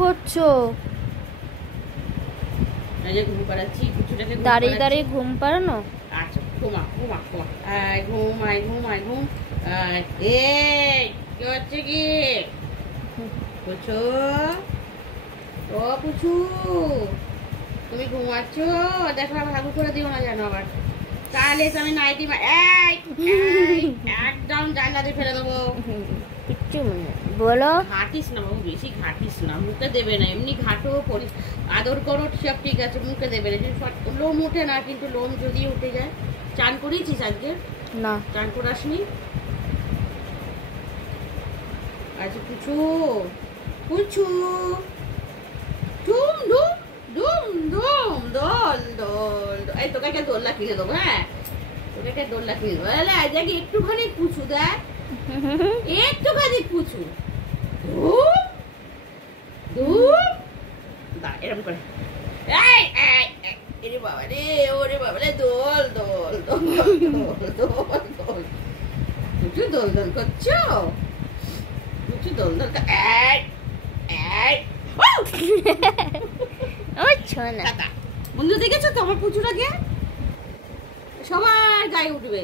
করছো? ঘুম পাড়াচ্ছি পুচুটাকে। দাঁড়িয়ে দাঁড়িয়ে ঘুম পাড়ানো? আচ্ছা ঘুমা ঘুমা ঘুমা। ঘুম আয় ঘুম আয় ঘুম। এই কি হচ্ছে কি? পুচু, ও পুচু, তুমি ঘুমাচ্ছ? দেখো ভাগু করে দিও না যেন আবার, তাহলে তো আমি নাইটি একদম জানলাতে ফেলে দেবো। কিচ্ছু বলো। ঘাটিস না বাবু, বেশি ঘাটিস না, মুখে দেবে না। এমনি ঘাটো আদর করো সব ঠিক আছে, মুখে দেবে না। লোম উঠে না, কিন্তু লোম যদি উঠে যায়। চান করিয়েছিস আজকে? না। চান করাসনি? আচ্ছা পুচু, পুচু, ধুম ধুম ধুম ধুম দোল দোল। এই তোকে একটা দোল্লা কিনে দেবো। হ্যাঁ, তোকে একটা দোল্লা কিনে দেবো। আজকে একটুখানি পুচু দেখ, একটুখানি পুচু। ধুম ধুম এরকম করে। এরে বাবা রে, ওরে বাবা রে, দোল দোল দোল দোল দোল দোল। পুচু দোল দোল করছো? পুচু দোল দোল। বন্ধু দেখেছো তো আমার পুচুটাকে? সবার গায়ে উঠবে।